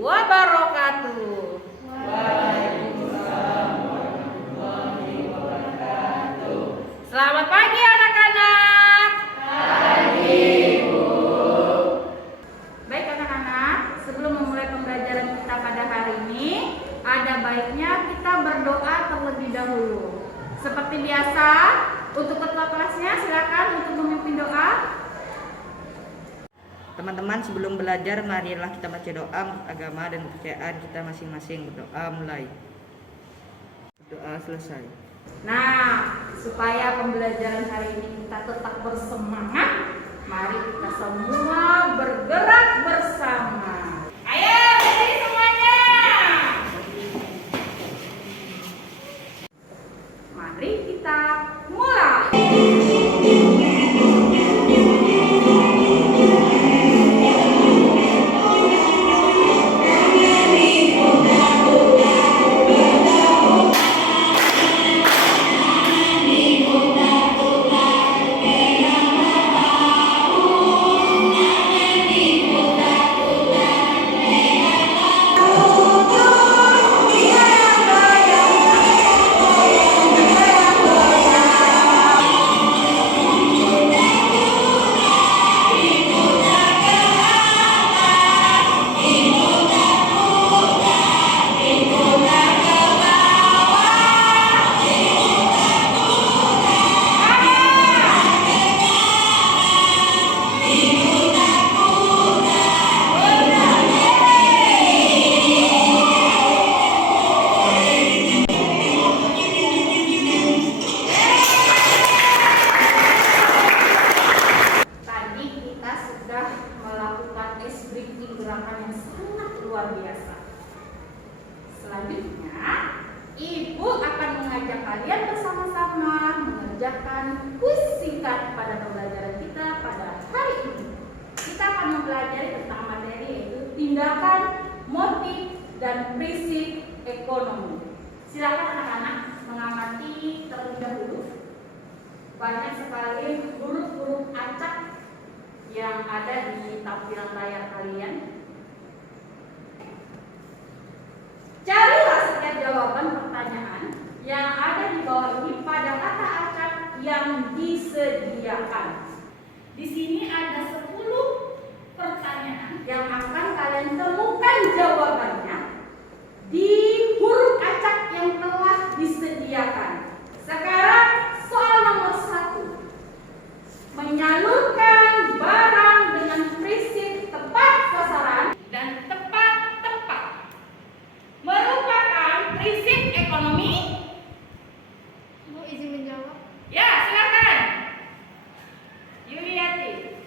wabarakatuh. Waalaikumsalam warahmatullahi wabarakatuh. Selamat pagi anak-anak. Pagi, Bu. Baik anak-anak, sebelum memulai pembelajaran kita pada hari ini, ada baiknya kita berdoa terlebih dahulu. Seperti biasa, untuk ketua kelasnya silakan untuk memimpin doa. Teman-teman, sebelum belajar marilah kita baca doa agama dan kepercayaan kita masing-masing. Berdoa mulai. Doa selesai. Nah, supaya pembelajaran hari ini kita tetap bersemangat, mari kita semua bergerak bersama. Ayo, berdiri semuanya. Mari kita mulai. Biasa. Selanjutnya, Ibu akan mengajak kalian bersama-sama mengerjakan kuis singkat pada pembelajaran kita pada hari ini. Kita akan mempelajari tentang materi yaitu tindakan, motif, dan prinsip ekonomi. Silakan anak-anak mengamati terlebih dahulu. Banyak sekali huruf-huruf acak yang ada di tampilan layar kalian. Carilah setiap jawaban pertanyaan yang ada di bawah ini pada kata acak yang disediakan. Di sini ada 10 pertanyaan yang akan kalian temukan jawabannya di huruf acak yang telah disediakan. Sekarang soal nomor 1. Menyalurkan barang dengan prinsip tepat sasaran dan tepat tempat merupakan prinsip ekonomi? Bu, izin menjawab. Ya, silakan. Yuliati.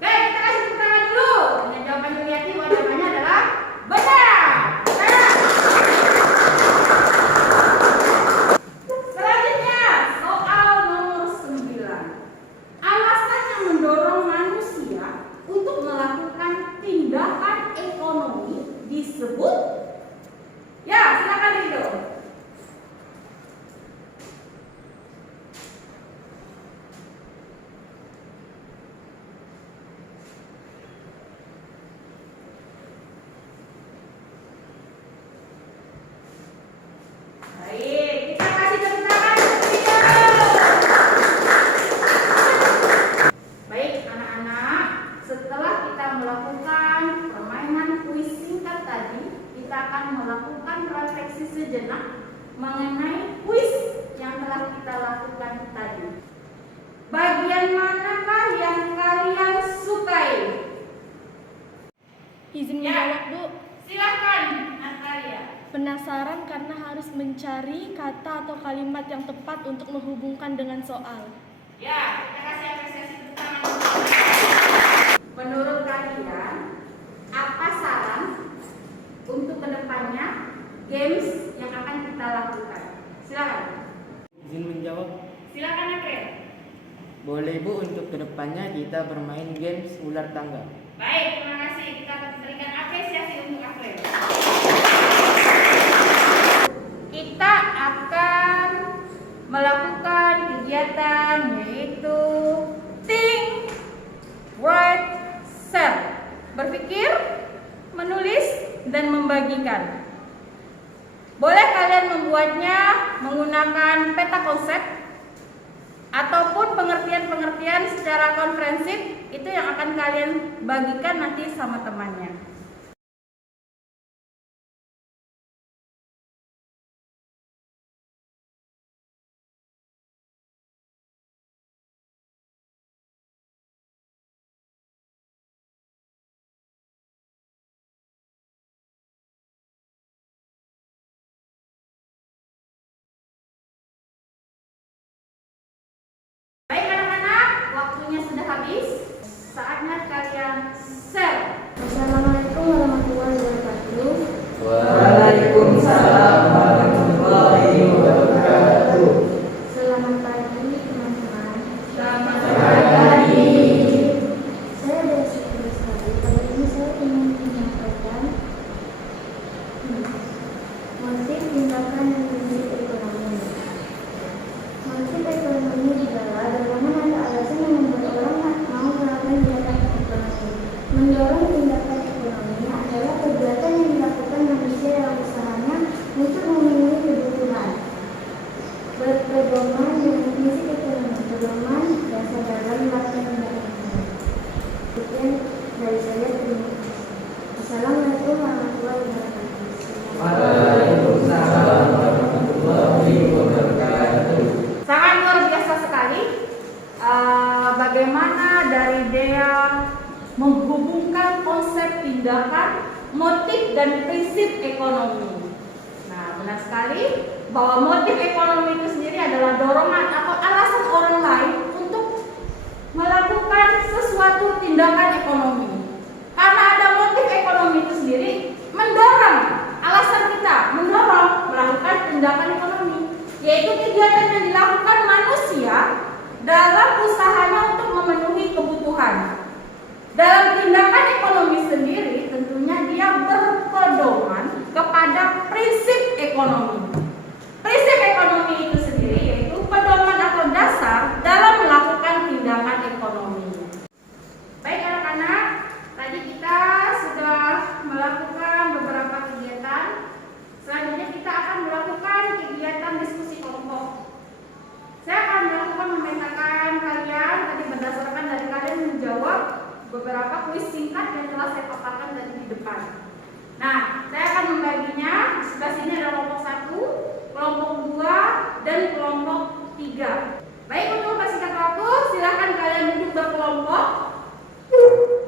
Baik, kita kasih tepuk tangan dulu. Dengan jawaban Yuliati, jawabannya adalah benar. Selanjutnya, soal nomor 9. Alasan yang mendorong manusia untuk melakukan tindakan ekonomi disebut? Ya, silakan Rido. Baik, kita kasih tepuk tangan untuk Rido. Baik anak-anak, setelah kita melakukan permainan kuis singkat tadi, kita akan melakukan refleksi sejenak mengenai kuis yang telah kita lakukan tadi. Bagian manakah yang kalian sukai? Izin Ya. menjawab, Bu. Silakan, Natalia. Penasaran karena harus mencari kata atau kalimat yang tepat untuk menghubungkan dengan soal. Ya, kita kasih apresiasi tepuk tangan. Menurut kalian, apa saran untuk kedepannya games yang akan kita lakukan? Silakan. Izin menjawab. Silakan April. Boleh Bu, untuk kedepannya kita bermain games ular tangga. Baik, terima kasih. berpikir, menulis, dan membagikan. Boleh kalian membuatnya menggunakan peta konsep ataupun pengertian-pengertian secara komprehensif, itu yang akan kalian bagikan nanti sama temannya. Baik anak-anak, waktunya sudah habis. Saatnya kalian share. Assalamualaikum warahmatullahi wabarakatuh. Waalaikumsalam warahmatullahi wabarakatuh. Selamat pagi teman-teman. Selamat pagi. Saya Desi Lestari. Kali ini saya ingin menyampaikan motif tindakan dan prinsip ekonomi. Motif ekonomi adalah dorongan atau alasan yang membuat orang mau melakukan tindakan ekonomi. Mendorong tindakan ekonomi adalah kegiatan yang dilakukan manusia dalam usahanya untuk memenuhi kebutuhan. Berpedoman dengan prinsip ekonomi, pedoman dasar dalam melakukan tindakan ekonomi. Sekian dari saya, terima kasih. Assalamualaikum warahmatullahi wabarakatuh. Waalaikumsalam warahmatullahi wabarakatuh. Sangat luar biasa sekali bagaimana dari Dea menghubungkan konsep tindakan, motif, dan prinsip ekonomi. Nah, benar sekali bahwa motif ekonomi itu sendiri adalah dorongan atau alasan orang lain untuk melakukan sesuatu tindakan ekonomi. Karena ada motif ekonomi itu sendiri mendorong alasan kita mendorong melakukan tindakan ekonomi, yaitu kegiatan yang dilakukan manusia dalam usahanya untuk memenuhi kebutuhan. Dalam tindakan ekonomi sendiri tentunya dia berpedoman kepada prinsip ekonomi. Prinsip ekonomi itu sendiri yaitu pedoman atau dasar dalam melakukan tindakan ekonomi. Baik anak-anak, tadi kita sudah melakukan beberapa kegiatan. Selanjutnya kita akan melakukan kegiatan diskusi kelompok. Saya akan melakukan memetakan kalian tadi berdasarkan dari kalian menjawab beberapa kuis singkat yang telah saya paparkan tadi di depan. Nah, saya akan membaginya. Di sebelah sini ada kelompok 1, kelompok 2, dan kelompok 3. Baik, untuk mempersingkat waktu, silakan kalian duduk berkelompok.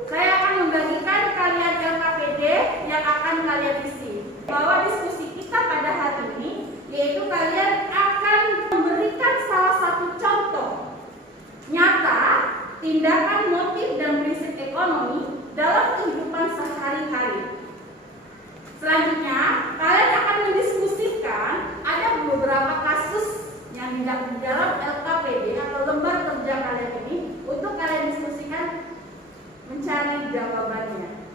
Saya akan membagikan kalian LKPD yang akan kalian isi. Bahwa diskusi kita pada hari ini, yaitu kalian akan memberikan salah satu contoh nyata tindakan, motif, dan prinsip ekonomi dalam kehidupan sehari-hari. Selanjutnya, kalian akan mendiskusikan ada beberapa kasus yang di dalam LKPD atau lembar kerja kalian ini untuk kalian diskusikan mencari jawabannya.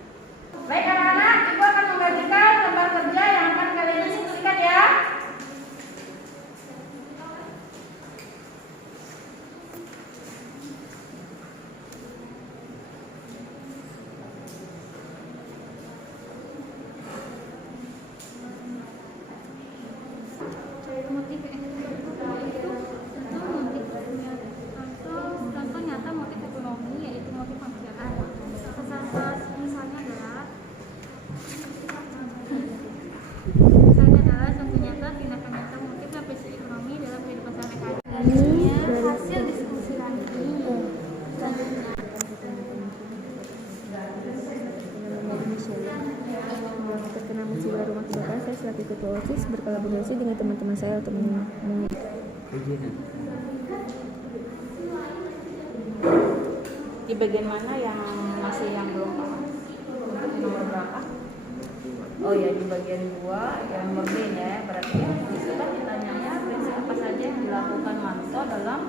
Baik anak-anak, ibu akan membagikan lembar kerja yang akan kalian diskusikan ya. Motif ekonomi itu contoh nyata motif ekonomi yaitu motif kemanusiaan. Misalnya adalah contoh nyata tindakan nyata motif dan prinsip ekonomi dalam kehidupan sehari-hari. Ini hasil diskusi kami. Terkena musibah rumah kebakaran, saya selaku ketua OSIS berkolaborasi dengan teman-teman saya untuk Di bagian mana yang masih yang belum paham? Untuk nomor berapa? Oh ya, di bagian 2 yang nomor B ya, berarti ya. Di situ ditanyanya prinsip apa saja yang dilakukan Manto dalam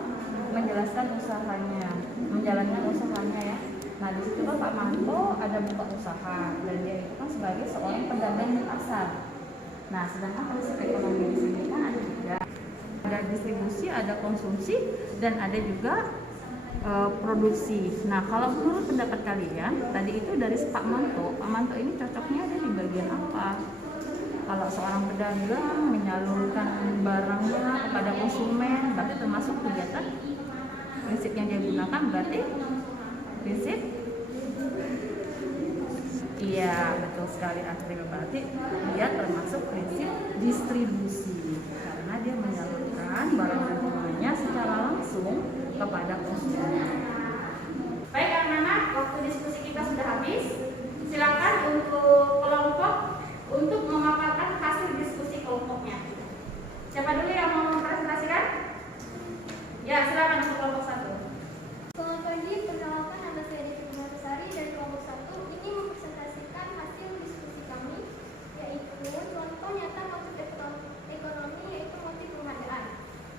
menjelaskan usahanya, menjalankan usahanya ya. Nah di situ Pak Manto ada buka usaha dan dia itu kan sebagai seorang pedagang di pasar. Nah sedangkan prinsip ekonomi di sini kan ada juga ada distribusi, ada konsumsi, dan ada juga produksi. Nah, kalau menurut pendapat kalian, tadi itu dari Pak Manto ini cocoknya ada di bagian apa? Kalau seorang pedagang menyalurkan barangnya kepada konsumen, berarti termasuk kegiatan prinsip yang dia gunakan berarti prinsip. Iya, betul sekali April. Berarti dia termasuk prinsip distribusi karena dia menyalurkan barang dagangannya secara langsung kepada konsumen. Baik anak-anak, waktu diskusi kita sudah habis. Silakan untuk kelompok untuk memaparkan hasil diskusi kelompoknya. Siapa dulu yang mau mempresentasikan? Ya, silakan untuk kelompok 1. Selamat pagi, perkenalkan nama saya Devi Marsari dari kelompok 1. Ini mempresentasikan hasil diskusi kami, yaitu contoh nyata motif ekonomi yaitu motif pengadaan.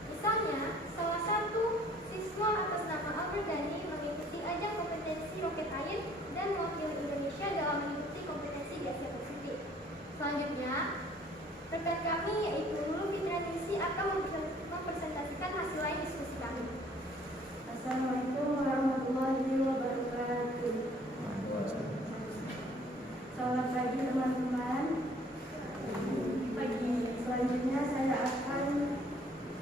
Misalnya, salah satu siswa atas nama Albert Dhani mengikuti ajang kompetensi roket air dan mewakili Indonesia dalam mengikuti kompetensi Asia Pasifik. Selanjutnya, rekan kami yaitu Nurul Fitrianingsi akan mempresentasikan hasil lain diskusi kami. Assalamualaikum warahmatullahi wabarakatuh. Selamat pagi teman-teman. Pagi. Selanjutnya saya akan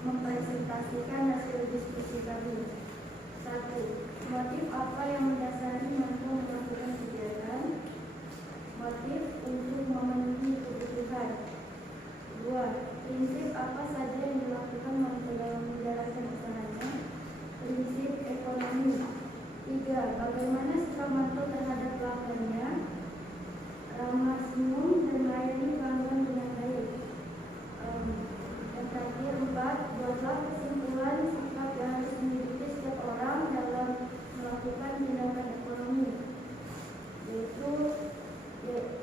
mempresentasikan hasil diskusi kami. 1. Motif apa yang mendasari mampu melakukan kegiatan? Motif untuk memenuhi kebutuhan. 2. Prinsip apa saja yang dilakukan mampu dalam menjalankan usahanya? Prinsip ekonomi. 3. Bagaimana sikap Manto terhadap pelanggannya? Ramah senyum dan melayani pelanggan dengan baik. Yang terakhir 4. Buatlah kesimpulan sikap yang harus dimiliki setiap orang dalam melakukan tindakan ekonomi, yaitu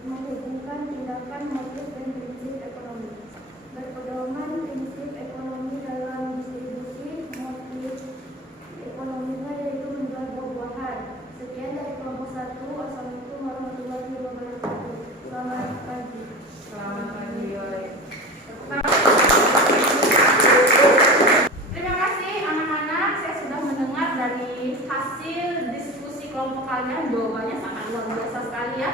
menghubungkan tindakan, motif, dan prinsip ekonomi. Berpedoman prinsip ekonomi dalam distribusi, motif ekonominya yaitu menjual buah-buahan. Sekian dari kelompok 1. Wassalamualaikum warahmatullahi wabarakatuh. Selamat pagi. Selamat pagi. Terima kasih anak-anak, saya sudah mendengar dari hasil diskusi kelompok kalian, jawabannya sangat luar biasa sekali ya.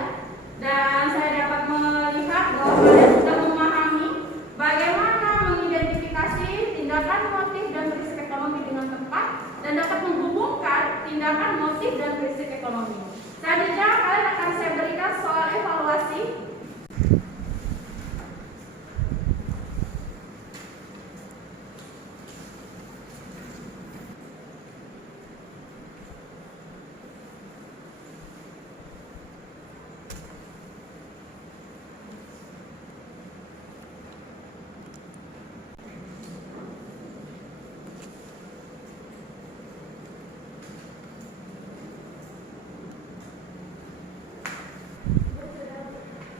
Dan saya dapat melihat bahwa kalian sudah memahami bagaimana mengidentifikasi tindakan, motif, dan prinsip ekonomi dengan tepat dan dapat menghubungkan tindakan, motif, dan prinsip ekonomi. Selanjutnya kalian akan saya berikan soal evaluasi.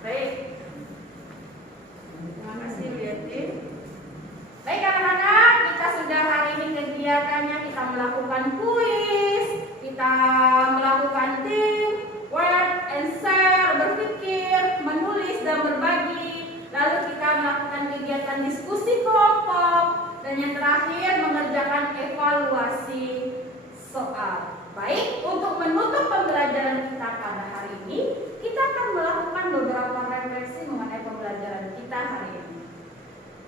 Baik, terima kasih Bu Yati. Baik anak-anak, kita sudah hari ini kegiatannya kita melakukan kuis, kita melakukan tim, word and share, berpikir, menulis dan berbagi. Lalu kita melakukan kegiatan diskusi kelompok dan yang terakhir mengerjakan evaluasi soal. Baik, untuk menutup pembelajaran kita pada hari ini, kita akan melakukan beberapa refleksi mengenai pembelajaran kita hari ini.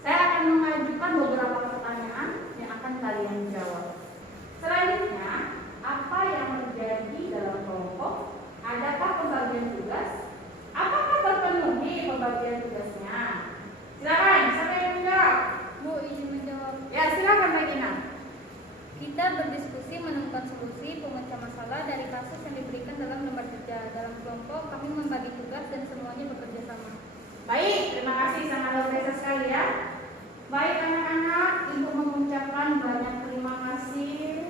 Saya akan mengajukan beberapa pertanyaan yang akan kalian jawab. Selanjutnya, apa yang terjadi dalam kelompok? Adakah pembagian tugas? Apakah terpenuhi pembagian tugasnya? Silakan, siapa yang menjawab? Bu, izin menjawab. Ya, silakan Mbak Gina. Kita berdiskusi menemukan solusi pemecah masalah dari kasus yang diberikan dalam lembar kerja. Dalam kelompok kami membagi tugas dan semuanya bekerja sama. Baik, terima kasih, sangat luar biasa sekali ya. Baik anak-anak, Ibu mengucapkan banyak terima kasih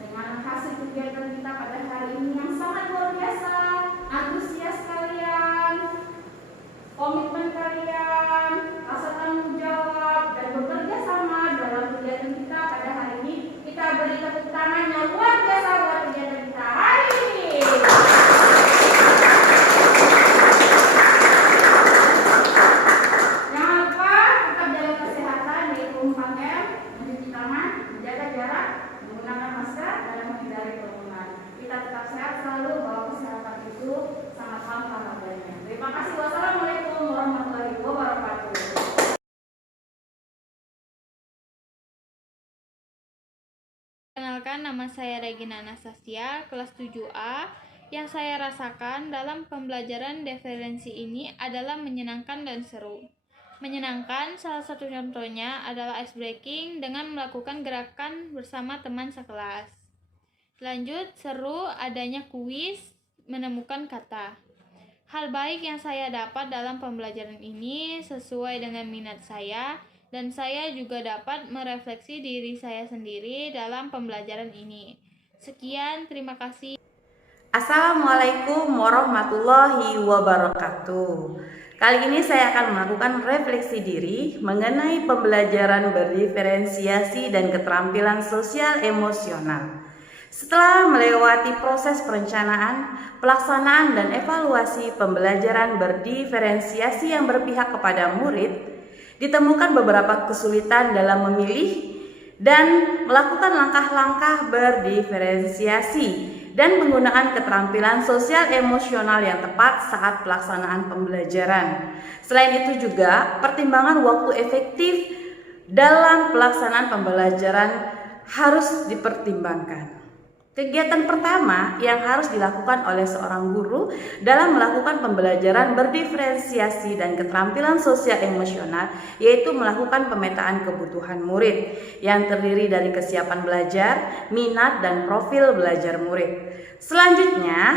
dengan hasil kegiatan kita pada hari ini yang sangat luar biasa. Antusias kalian, komitmen kalian, rasa tanggung jawab, dan bekerja sama dalam kegiatan kita pada hari ini. Kita beri tepuk tangan yang luar biasa buat kegiatan kita hari ini. Jangan lupa tetap jaga kesehatan, yaitu 4M, mencuci tangan, menjaga jarak, menggunakan masker dalam menghindari Perkenalkan, nama saya Regina Anastasia, kelas 7A. Yang saya rasakan dalam pembelajaran diferensi ini adalah menyenangkan dan seru. Menyenangkan, salah satu contohnya adalah ice breaking dengan melakukan gerakan bersama teman sekelas. Lanjut, seru adanya kuis menemukan kata. Hal baik yang saya dapat dalam pembelajaran ini sesuai dengan minat saya, dan saya juga dapat merefleksi diri saya sendiri dalam pembelajaran ini. Sekian, terima kasih. Assalamualaikum warahmatullahi wabarakatuh. Kali ini saya akan melakukan refleksi diri mengenai pembelajaran berdiferensiasi dan keterampilan sosial emosional. Setelah melewati proses perencanaan, pelaksanaan, dan evaluasi pembelajaran berdiferensiasi yang berpihak kepada murid, ditemukan beberapa kesulitan dalam memilih dan melakukan langkah-langkah berdiferensiasi dan penggunaan keterampilan sosial emosional yang tepat saat pelaksanaan pembelajaran. Selain itu juga, pertimbangan waktu efektif dalam pelaksanaan pembelajaran harus dipertimbangkan. Kegiatan pertama yang harus dilakukan oleh seorang guru dalam melakukan pembelajaran berdiferensiasi dan keterampilan sosial emosional yaitu melakukan pemetaan kebutuhan murid yang terdiri dari kesiapan belajar, minat, dan profil belajar murid. Selanjutnya,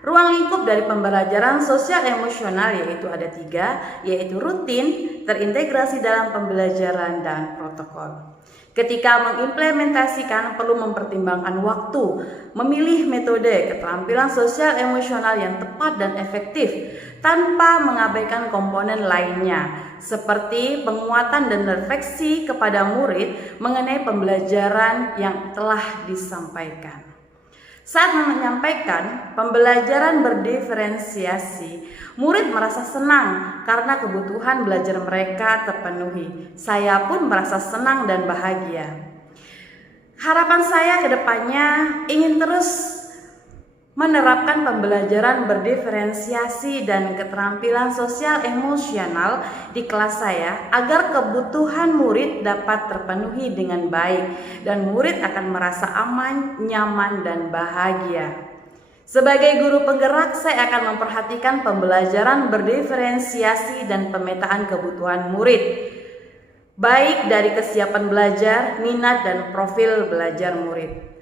ruang lingkup dari pembelajaran sosial emosional yaitu ada 3, yaitu rutin, terintegrasi dalam pembelajaran, dan protokol. Ketika mengimplementasikan perlu mempertimbangkan waktu, memilih metode keterampilan sosial emosional yang tepat dan efektif tanpa mengabaikan komponen lainnya seperti penguatan dan refleksi kepada murid mengenai pembelajaran yang telah disampaikan. Saat menyampaikan pembelajaran berdiferensiasi, murid merasa senang karena kebutuhan belajar mereka terpenuhi. Saya pun merasa senang dan bahagia. Harapan saya ke depannya ingin terus menerapkan pembelajaran berdiferensiasi dan keterampilan sosial emosional di kelas saya agar kebutuhan murid dapat terpenuhi dengan baik dan murid akan merasa aman, nyaman, dan bahagia. Sebagai guru penggerak, saya akan memperhatikan pembelajaran berdiferensiasi dan pemetaan kebutuhan murid, baik dari kesiapan belajar, minat, dan profil belajar murid.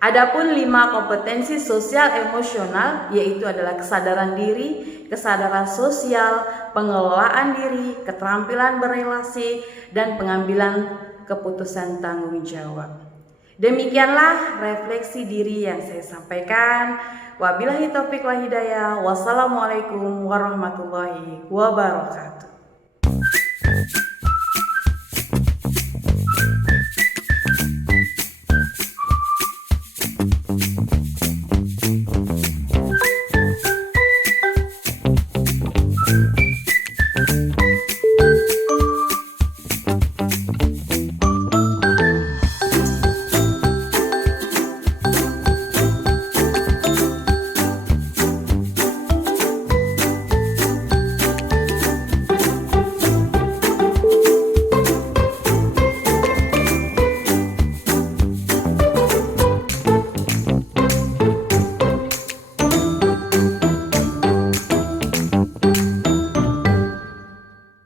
Adapun 5 kompetensi sosial emosional yaitu adalah kesadaran diri, kesadaran sosial, pengelolaan diri, keterampilan berrelasi, dan pengambilan keputusan tanggung jawab. Demikianlah refleksi diri yang saya sampaikan. Wabillahi taufiq wal hidayah. Wassalamualaikum warahmatullahi wabarakatuh.